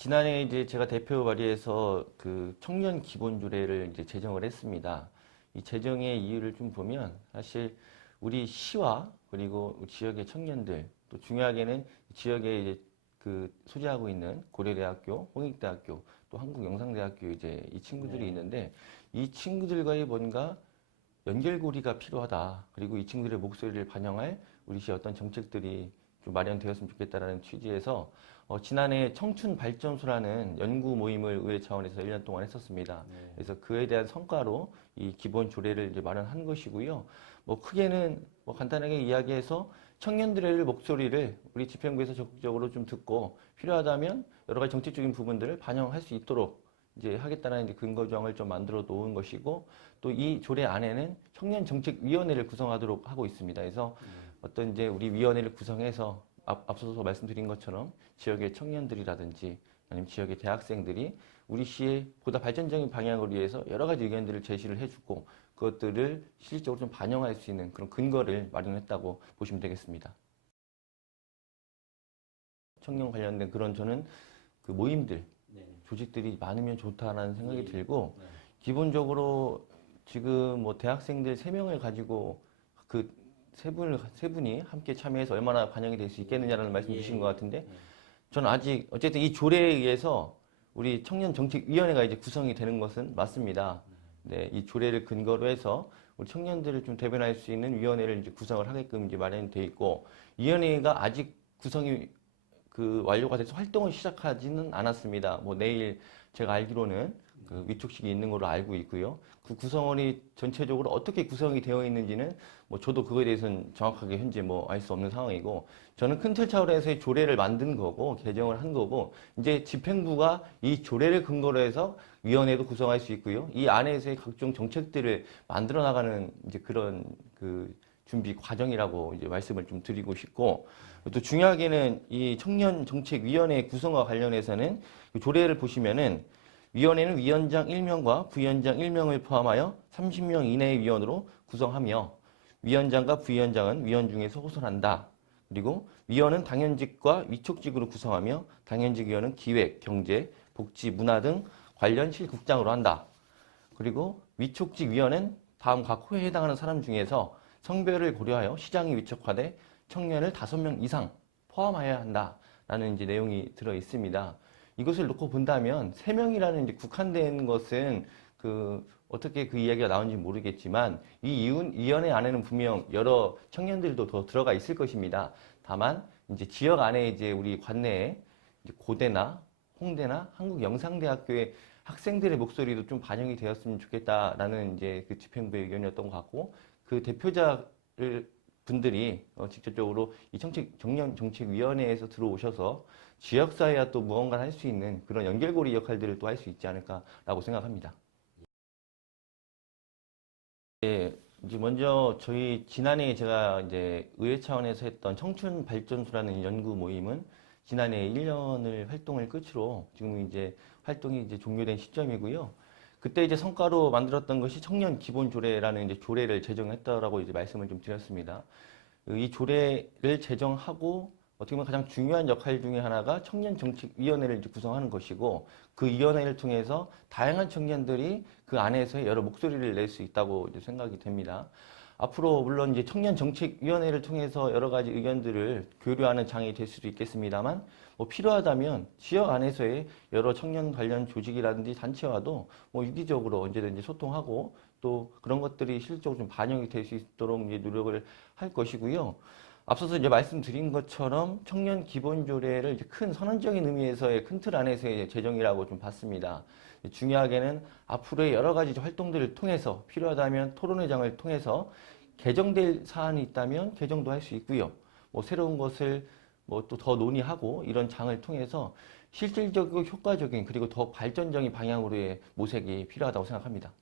지난해 이제 제가 대표 발의해서 그 청년 기본 조례를 이제 제정을 했습니다. 이 제정의 이유를 좀 보면 사실 우리 시와 그리고 우리 지역의 청년들 또 중요하게는 지역에 이제 그 소재하고 있는 고려대학교, 홍익대학교 또 한국영상대학교 이제 이 친구들이 있는데 이 친구들과의 뭔가 연결고리가 필요하다. 그리고 이 친구들의 목소리를 반영할 우리 시의 어떤 정책들이 좀 마련되었으면 좋겠다라는 취지에서 지난해 청춘발전소라는 연구 모임을 의회 차원에서 1년 동안 했었습니다. 그래서 그에 대한 성과로 이 기본 조례를 이제 마련한 것이고요. 뭐 크게는 뭐 간단하게 이야기해서 청년들의 목소리를 우리 집행부에서 적극적으로 좀 듣고 필요하다면 여러 가지 정책적인 부분들을 반영할 수 있도록 이제 하겠다는 이제 근거 조항을 좀 만들어 놓은 것이고 또 이 조례 안에는 청년정책위원회를 구성하도록 하고 있습니다. 그래서 어떤 이제 우리 위원회를 구성해서 앞서서 말씀드린 것처럼 지역의 청년들이라든지 아니면 지역의 대학생들이 우리 시의 보다 발전적인 방향을 위해서 여러 가지 의견들을 제시를 해주고 그것들을 실질적으로 좀 반영할 수 있는 그런 근거를 마련했다고 보시면 되겠습니다. 청년 관련된 그런 저는 그 모임들, 조직들이 많으면 좋다라는 생각이 들고 기본적으로 지금 뭐 대학생들 3명을 가지고 그 세 분이 함께 참여해서 얼마나 반영이 될 수 있겠느냐라는 말씀 주신 것 같은데 저는 아직 어쨌든 이 조례에 의해서 우리 청년정책위원회가 이제 구성이 되는 것은 맞습니다. 네, 이 조례를 근거로 해서 우리 청년들을 좀 대변할 수 있는 위원회를 이제 구성을 하게끔 이제 마련돼 있고 위원회가 아직 구성이 그 완료가 돼서 활동을 시작하지는 않았습니다. 뭐 내일 제가 알기로는 그 위촉식이 있는 걸로 알고 있고요. 그 구성원이 전체적으로 어떻게 구성이 되어 있는지는 뭐 저도 그거에 대해서는 정확하게 현재 뭐 알 수 없는 상황이고 저는 큰 틀 차원에서의 조례를 만든 거고 개정을 한 거고 이제 집행부가 이 조례를 근거로 해서 위원회도 구성할 수 있고요. 이 안에서의 각종 정책들을 만들어 나가는 이제 그런 그 준비 과정이라고 이제 말씀을 좀 드리고 싶고 또 중요하게는 이 청년정책위원회 구성과 관련해서는 그 조례를 보시면은 위원회는 위원장 1명과 부위원장 1명을 포함하여 30명 이내의 위원으로 구성하며 위원장과 부위원장은 위원 중에서 호선한다. 그리고 위원은 당연직과 위촉직으로 구성하며 당연직 위원은 기획, 경제, 복지, 문화 등 관련 실국장으로 한다. 그리고 위촉직 위원은 다음 각 호에 해당하는 사람 중에서 성별을 고려하여 시장이 위촉하되 청년을 5명 이상 포함하여야 한다라는 이제 내용이 들어 있습니다. 이것을 놓고 본다면 3명이라는 이제 국한된 것은 그 어떻게 그 이야기가 나온지 모르겠지만 이 위원회 안에는 분명 여러 청년들도 더 들어가 있을 것입니다. 다만 이제 지역 안에 이제 우리 관내에 이제 고대나 홍대나 한국영상대학교의 학생들의 목소리도 좀 반영이 되었으면 좋겠다라는 이제 그 집행부의 의견이었던 것 같고 그 대표자를 분들이 직접적으로 이 청년정책위원회에서 들어오셔서 지역사회와 또 무언가를 할 수 있는 그런 연결고리 역할들을 또 할 수 있지 않을까라고 생각합니다. 예, 이제 먼저 저희 지난해 제가 이제 의회 차원에서 했던 청춘발전소라는 연구 모임은 지난해 1년을 활동을 끝으로 지금 이제 활동이 이제 종료된 시점이고요. 그때 이제 성과로 만들었던 것이 청년 기본 조례라는 이제 조례를 제정했다라고 이제 말씀을 좀 드렸습니다. 이 조례를 제정하고 어떻게 보면 가장 중요한 역할 중에 하나가 청년정책위원회를 이제 구성하는 것이고 그 위원회를 통해서 다양한 청년들이 그 안에서 여러 목소리를 낼 수 있다고 이제 생각이 됩니다. 앞으로 물론 이제 청년정책위원회를 통해서 여러 가지 의견들을 교류하는 장이 될 수도 있겠습니다만 뭐 필요하다면 지역 안에서의 여러 청년 관련 조직이라든지 단체와도 뭐 유기적으로 언제든지 소통하고 또 그런 것들이 실질적으로 좀 반영이 될 수 있도록 이제 노력을 할 것이고요. 앞서서 이제 말씀드린 것처럼 청년 기본 조례를 이제 큰 선언적인 의미에서의 큰 틀 안에서의 제정이라고 좀 봤습니다. 중요하게는 앞으로의 여러 가지 활동들을 통해서 필요하다면 토론회장을 통해서 개정될 사안이 있다면 개정도 할 수 있고요. 뭐 새로운 것을 뭐 또 더 논의하고 이런 장을 통해서 실질적이고 효과적인 그리고 더 발전적인 방향으로의 모색이 필요하다고 생각합니다.